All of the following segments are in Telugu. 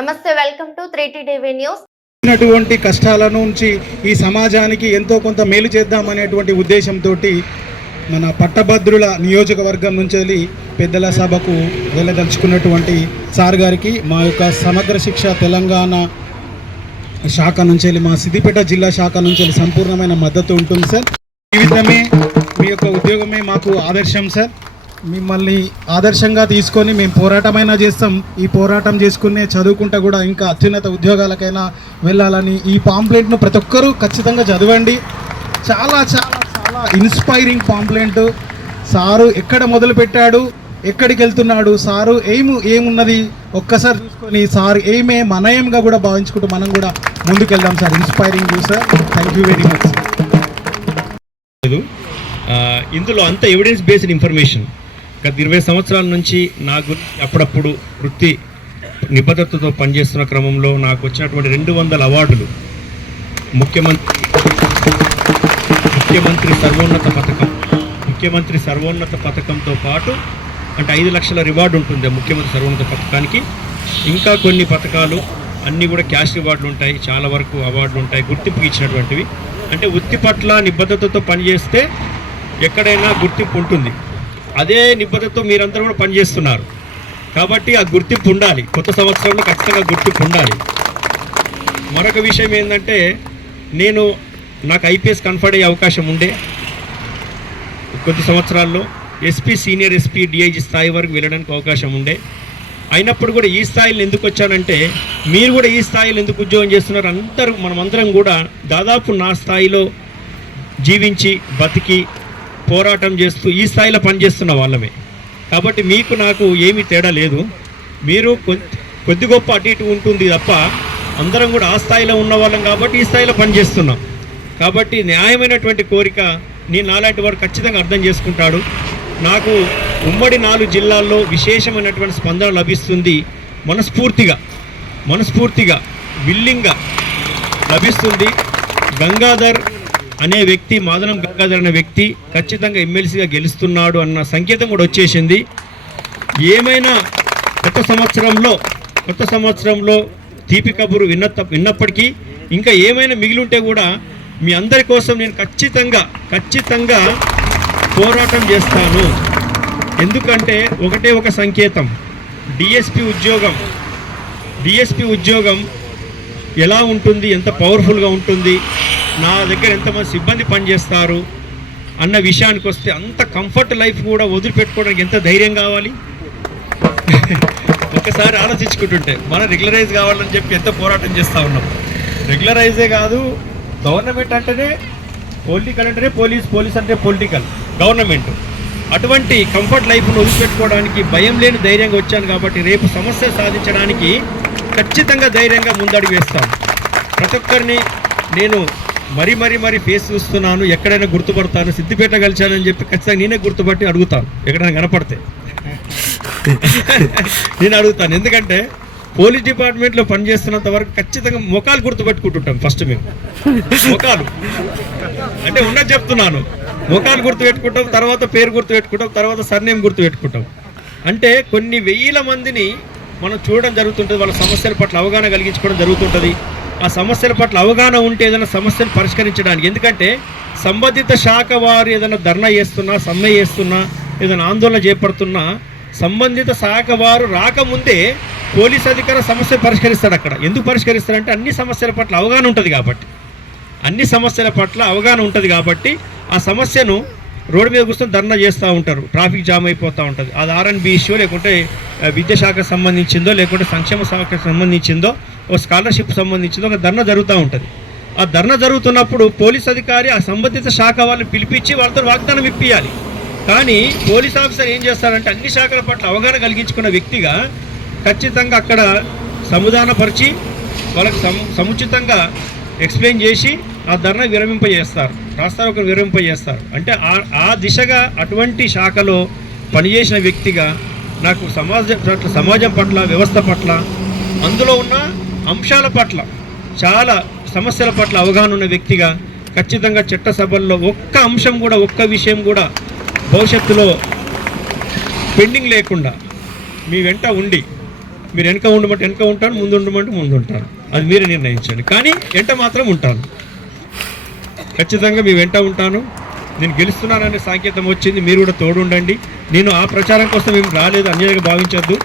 నమస్తే, welcome to 3T TV news. ఉన్నటువంటి కష్టాల నుంచి ఈ సమాజానికి ఎంతో కొంత మేలు చేద్దామనేటువంటి ఉద్దేశంతో మన పట్టభద్రుల నియోజకవర్గం నుంచి పెద్దల సభకు వెళ్ళదలుచుకున్నటువంటి సార్ గారికి మా యొక్క సమగ్ర శిక్ష తెలంగాణ శాఖ నుంచి, మా సిద్దిపేట జిల్లా శాఖ నుంచి సంపూర్ణమైన మద్దతు ఉంటుంది సార్. జీవితమే మీ యొక్క ఉద్యోగమే మాకు ఆదర్శం సార్. మిమ్మల్ని ఆదర్శంగా తీసుకొని మేము పోరాటమైనా చేస్తాం. ఈ పోరాటం చేసుకునే చదువుకుంటా కూడా ఇంకా అత్యున్నత ఉద్యోగాలకైనా వెళ్ళాలని ఈ పాంప్లెంట్ను ప్రతి ఒక్కరూ ఖచ్చితంగా చదవండి. చాలా చాలా చాలా ఇన్స్పైరింగ్ పాంప్లెంట్. సారు ఎక్కడ మొదలు పెట్టాడు, ఎక్కడికి వెళ్తున్నాడు, సారు ఏమున్నది ఒక్కసారి చూసుకొని సార్ ఎయిమే మన ఎయిమ్గా కూడా భావించుకుంటూ మనం కూడా ముందుకెళ్దాం sir. Inspiring sir. Thank you very much. ఇందులో అంత ఎవిడెన్స్ బేస్డ్ ఇన్ఫర్మేషన్ గత 20 సంవత్సరాల నుంచి నాకు అప్పుడప్పుడు వృత్తి నిబద్ధతతో పనిచేస్తున్న క్రమంలో నాకు వచ్చినటువంటి 200 అవార్డులు, ముఖ్యమంత్రి సర్వోన్నత పథకంతో పాటు అంటే 5 లక్షల రివార్డు ఉంటుంది ముఖ్యమంత్రి సర్వోన్నత పథకానికి. ఇంకా కొన్ని పథకాలు అన్నీ కూడా క్యాష్ రివార్డులు ఉంటాయి, చాలా వరకు అవార్డులు ఉంటాయి గుర్తింపు ఇచ్చినటువంటివి. అంటే వృత్తి పట్ల నిబద్ధతతో పనిచేస్తే ఎక్కడైనా గుర్తింపు ఉంటుంది. అదే నిబద్ధతతో మీరందరూ కూడా పనిచేస్తున్నారు కాబట్టి ఆ గుర్తింపు ఉండాలి. కొత్త సంవత్సరంలో ఖచ్చితంగా గుర్తింపు ఉండాలి. మరొక విషయం ఏంటంటే, నాకు ఐపీఎస్ కన్ఫర్డ్ అయ్యే అవకాశం ఉండే కొద్ది సంవత్సరాల్లో. ఎస్పీ, సీనియర్ ఎస్పీ, డిఐజీ స్థాయి వరకు వెళ్ళడానికి అవకాశం ఉండే. అయినప్పుడు కూడా ఈ స్థాయిలో ఎందుకు వచ్చానంటే, మీరు కూడా ఈ స్థాయిలో ఎందుకు ఉద్యోగం చేస్తున్నారు? మనమందరం కూడా దాదాపు నా స్థాయిలో జీవించి బతికి పోరాటం చేస్తూ ఈ స్థాయిలో పనిచేస్తున్న వాళ్ళమే కాబట్టి మీకు నాకు ఏమీ తేడా లేదు. మీరు కొద్ది గొప్ప అటు ఇటు ఉంటుంది తప్ప అందరం కూడా ఆ స్థాయిలో ఉన్న వాళ్ళం కాబట్టి ఈ స్థాయిలో పనిచేస్తున్నాం. కాబట్టి న్యాయమైనటువంటి కోరిక నాలాంటి వాడు ఖచ్చితంగా అర్థం చేసుకుంటాడు. నాకు ఉమ్మడి 4 జిల్లాల్లో విశేషమైనటువంటి స్పందన లభిస్తుంది. మనస్ఫూర్తిగా విల్లింగ్గా లభిస్తుంది. గంగాధర్ అనే వ్యక్తి, మాదనం గంగాధర్ అనే వ్యక్తి ఖచ్చితంగా ఎమ్మెల్సీగా గెలుస్తున్నాడు అన్న సంకేతం కూడా వచ్చేసింది. ఏమైనా కొత్త సంవత్సరంలో తీపి కబురు విన్నప్పటికీ ఇంకా ఏమైనా మిగిలి ఉంటే కూడా మీ అందరి కోసం నేను ఖచ్చితంగా పోరాటం చేస్తాను. ఎందుకంటే ఒకటే ఒక సంకేతం, డిఎస్పి ఉద్యోగం ఎలా ఉంటుంది, ఎంత పవర్ఫుల్గా ఉంటుంది, నా దగ్గర ఎంతమంది సిబ్బంది పనిచేస్తారు అన్న విషయానికి వస్తే అంత కంఫర్ట్ లైఫ్ కూడా వదిలిపెట్టుకోవడానికి ఎంత ధైర్యం కావాలి? ఒకసారి ఆలోచించుకుంటుంటే మనం రెగ్యులరైజ్ కావాలని చెప్పి ఎంత పోరాటం చేస్తూ ఉన్నాం. రెగ్యులరైజే కాదు, గవర్నమెంట్ అంటేనే పొలిటికల్, అంటేనే పోలీస్ అంటే పొలిటికల్ గవర్నమెంట్. అటువంటి కంఫర్ట్ లైఫ్ను వదిలిపెట్టుకోవడానికి భయం లేని ధైర్యంగా వచ్చాను కాబట్టి రేపు సమస్య సాధించడానికి ఖచ్చితంగా ధైర్యంగా ముందడుగు వేస్తాను. ప్రతి ఒక్కరిని నేను మరీ ఫేస్ చూస్తున్నాను. ఎక్కడైనా గుర్తుపడతాను. సిద్దిపేట కలిశానని చెప్పి ఖచ్చితంగా నేనే గుర్తుపట్టి అడుగుతాను. ఎక్కడైనా కనపడితే నేను అడుగుతాను. ఎందుకంటే పోలీస్ డిపార్ట్మెంట్లో పనిచేస్తున్నంత వరకు ఖచ్చితంగా ముఖాలు గుర్తుపెట్టుకుంటుంటాం. ఫస్ట్ మేము ముఖాలు అంటే ఉన్నది చెప్తున్నాను. ముఖాలు గుర్తుపెట్టుకుంటాం, తర్వాత పేరు గుర్తుపెట్టుకుంటాం, తర్వాత సర్నేమ్ గుర్తుపెట్టుకుంటాం. అంటే కొన్ని వేల మందిని మనం చూడడం జరుగుతుంటుంది. వాళ్ళ సమస్యల పట్ల అవగాహన కలిగించుకోవడం జరుగుతుంటుంది. ఆ సమస్యల పట్ల అవగాహన ఉంటే ఏదైనా సమస్యను పరిష్కరించడానికి, ఎందుకంటే సంబంధిత శాఖ వారు ఏదైనా ధర్నా చేస్తున్నా, సమ్మె చేస్తున్నా, ఏదైనా ఆందోళన చేపడుతున్నా సంబంధిత శాఖ వారు రాకముందే పోలీస్ అధికారి సమస్య పరిష్కరిస్తాడు. అక్కడ ఎందుకు పరిష్కరిస్తారంటే అన్ని సమస్యల పట్ల అవగాహన ఉంటుంది కాబట్టి ఆ సమస్యను రోడ్డు మీద కూర్చొని ధర్నా చేస్తూ ఉంటారు. ట్రాఫిక్ జామ్ అయిపోతూ ఉంటుంది. అది ఆర్ఎన్బి ఇష్యూ, లేకుంటే విద్యాశాఖకు సంబంధించిందో, లేకుంటే సంక్షేమ శాఖకు సంబంధించిందో, ఒక స్కాలర్షిప్ సంబంధించిందో ఒక ధర్నా జరుగుతూ ఉంటుంది. ఆ ధర్నా జరుగుతున్నప్పుడు పోలీస్ అధికారి ఆ సంబంధిత శాఖ వాళ్ళని పిలిపించి వాళ్ళతో వాగ్దానం ఇప్పియాలి. కానీ పోలీస్ ఆఫీసర్ ఏం చేస్తారంటే అన్ని శాఖల పట్ల అవగాహన కలిగించుకున్న వ్యక్తిగా ఖచ్చితంగా అక్కడ సముదానపరిచి వాళ్ళకి సముచితంగా ఎక్స్ప్లెయిన్ చేసి ఆ ధర్నా విరమింపజేస్తారు. అంటే ఆ దిశగా అటువంటి శాఖలో పనిచేసిన వ్యక్తిగా నాకు సమాజం పట్ల, వ్యవస్థ పట్ల, అందులో ఉన్న అంశాల పట్ల, చాలా సమస్యల పట్ల అవగాహన ఉన్న వ్యక్తిగా ఖచ్చితంగా చట్టసభల్లో ఒక్క అంశం కూడా, ఒక్క విషయం కూడా భవిష్యత్తులో పెండింగ్ లేకుండా మీ వెంట ఉండి మీరు వెనక ఉండమంటే వెనక ఉంటాను, ముందు ఉండమంటే ముందు ఉంటాను, అది మీరే నిర్ణయించండి. కానీ వెంట మాత్రం ఉంటాను, ఖచ్చితంగా మీ వెంట ఉంటాను. నేను గెలుస్తున్నాననే సంకేతం వచ్చింది, మీరు కూడా తోడు ఉండండి. నేను ఆ ప్రచారం కోసం ఏం రాలేదు, అన్యాయంగా భావించొద్దు.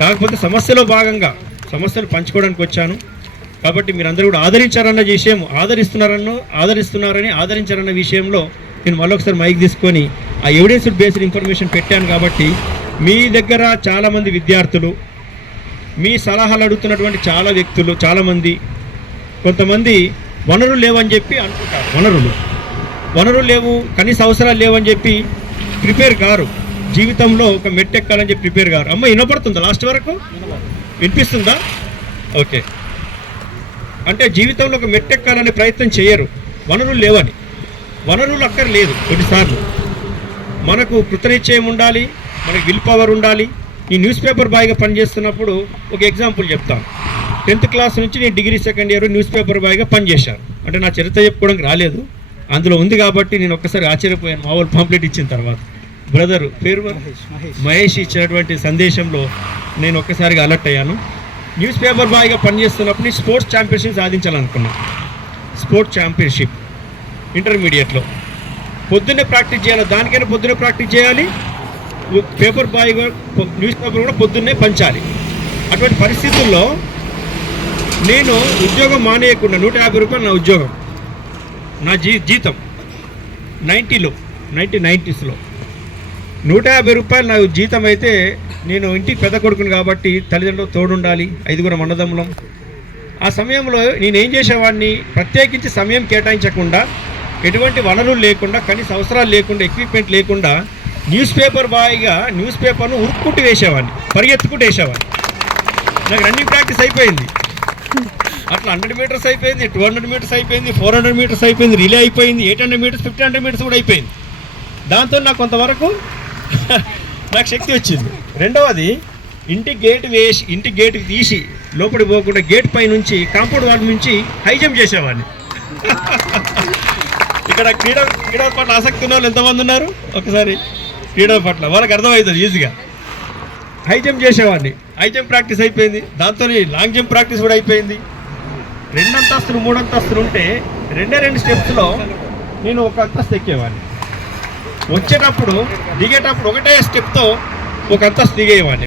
కాకపోతే సమస్యలో భాగంగా సమస్యలు పంచుకోవడానికి వచ్చాను. కాబట్టి మీరందరూ కూడా ఆదరించారన్న విషయం, ఆదరించారన్న విషయంలో నేను మళ్ళొకసారి మైక్ తీసుకొని ఆ ఎవిడెన్స్ బేస్డ్ ఇన్ఫర్మేషన్ పెట్టాను. కాబట్టి మీ దగ్గర చాలామంది విద్యార్థులు, మీ సలహాలు అడుగుతున్నటువంటి చాలా వ్యక్తులు, చాలామంది, కొంతమంది వనరులు లేవని చెప్పి అనుకుంటారు. వనరులు లేవు, కనీస అవసరాలు లేవని చెప్పి ప్రిపేర్ కారు, జీవితంలో ఒక మెట్టెక్కాలని చెప్పి ప్రిపేర్ కారు. అమ్మ వినపడుతుందా? లాస్ట్ వరకు వినిపిస్తుందా? ఓకే. అంటే జీవితంలో ఒక మెట్టెక్కాలనే ప్రయత్నం చేయరు, వనరులు లేవని. వనరులు అక్కర్లేదు. కొన్నిసార్లు మనకు కృతనిశ్చయం ఉండాలి, మనకు విల్ పవర్ ఉండాలి. ఈ న్యూస్ పేపర్ బాయ్గా పనిచేస్తున్నప్పుడు ఒక ఎగ్జాంపుల్ చెప్తాను. 10th క్లాస్ నుంచి నేను degree second year news paper బాయ్గా పనిచేశాను. అంటే నా చరిత్ర చెప్పుకోవడానికి రాలేదు, అందులో ఉంది కాబట్టి నేను ఒక్కసారి ఆశ్చర్యపోయాను. మా వాళ్ళు పాంప్లెట్ ఇచ్చిన తర్వాత బ్రదర్ పేరు మహేష్ ఇచ్చినటువంటి సందేశంలో నేను ఒక్కసారిగా అలర్ట్ అయ్యాను. న్యూస్ పేపర్ బాయ్గా పనిచేస్తున్నప్పుడు నేను స్పోర్ట్స్ ఛాంపియన్షిప్ సాధించాలనుకున్నాను. స్పోర్ట్స్ ఛాంపియన్షిప్ ఇంటర్మీడియట్లో పొద్దున్నే ప్రాక్టీస్ చేయాలి, దానికైనా పొద్దున్నే ప్రాక్టీస్ చేయాలి. పేపర్ బాయ్గా న్యూస్ పేపర్ కూడా పొద్దున్నే పంచాలి. అటువంటి పరిస్థితుల్లో నేను ఉద్యోగం మానేయకుండా 150 రూపాయలు నా ఉద్యోగం, నా జీతం 1990స్లో 150 రూపాయలు నా జీతం అయితే, నేను ఇంటికి పెద్ద కొడుకుని కాబట్టి తల్లిదండ్రులు తోడుండాలి, 5 అన్నదమ్ములం. ఆ సమయంలో నేనేం చేసేవాడిని, ప్రత్యేకించి సమయం కేటాయించకుండా, ఎటువంటి వనరులు లేకుండా, కనీస అవసరాలు లేకుండా, ఎక్విప్మెంట్ లేకుండా న్యూస్ పేపర్ బాయ్గా న్యూస్ పేపర్ను ఉరుక్కుంటూ వేసేవాడిని, పరిగెత్తుకుంటూ వేసేవాడిని. నాకు రన్నింగ్ ప్రాక్టీస్ అయిపోయింది. అట్లా 100 మీటర్స్ అయిపోయింది, 200 మీటర్స్ అయిపోయింది, 400 మీటర్స్ అయిపోయింది, రిలే అయిపోయింది, 800 మీటర్స్, 1500 మీటర్స్ కూడా అయిపోయింది. దాంతో నాకు కొంతవరకు నాకు శక్తి వచ్చింది. రెండవది, ఇంటి గేట్ తీసి లోపలికి పోకుండా గేట్ పై నుంచి, కాంపౌండ్ వాల్ నుంచి హై జంప్ చేసేవాడిని. ఇక్కడ క్రీడా పట్ల ఆసక్తి ఉన్న వాళ్ళు ఎంతమంది ఉన్నారు? ఒకసారి క్రీడా పట్ల వాళ్ళకి అర్థమవుతుంది ఈజీగా. హై జంప్ చేసేవాడిని, హై జంప్ ప్రాక్టీస్ అయిపోయింది. దాంతో లాంగ్ జంప్ ప్రాక్టీస్ కూడా అయిపోయింది. 2 అంతస్తులు 3 అంతస్తులు ఉంటే 2 స్టెప్స్లో నేను 1 అంతస్తు ఎక్కేవాడిని. వచ్చేటప్పుడు దిగేటప్పుడు ఒకటే స్టెప్తో 1 అంతస్తు దిగేవాడిని.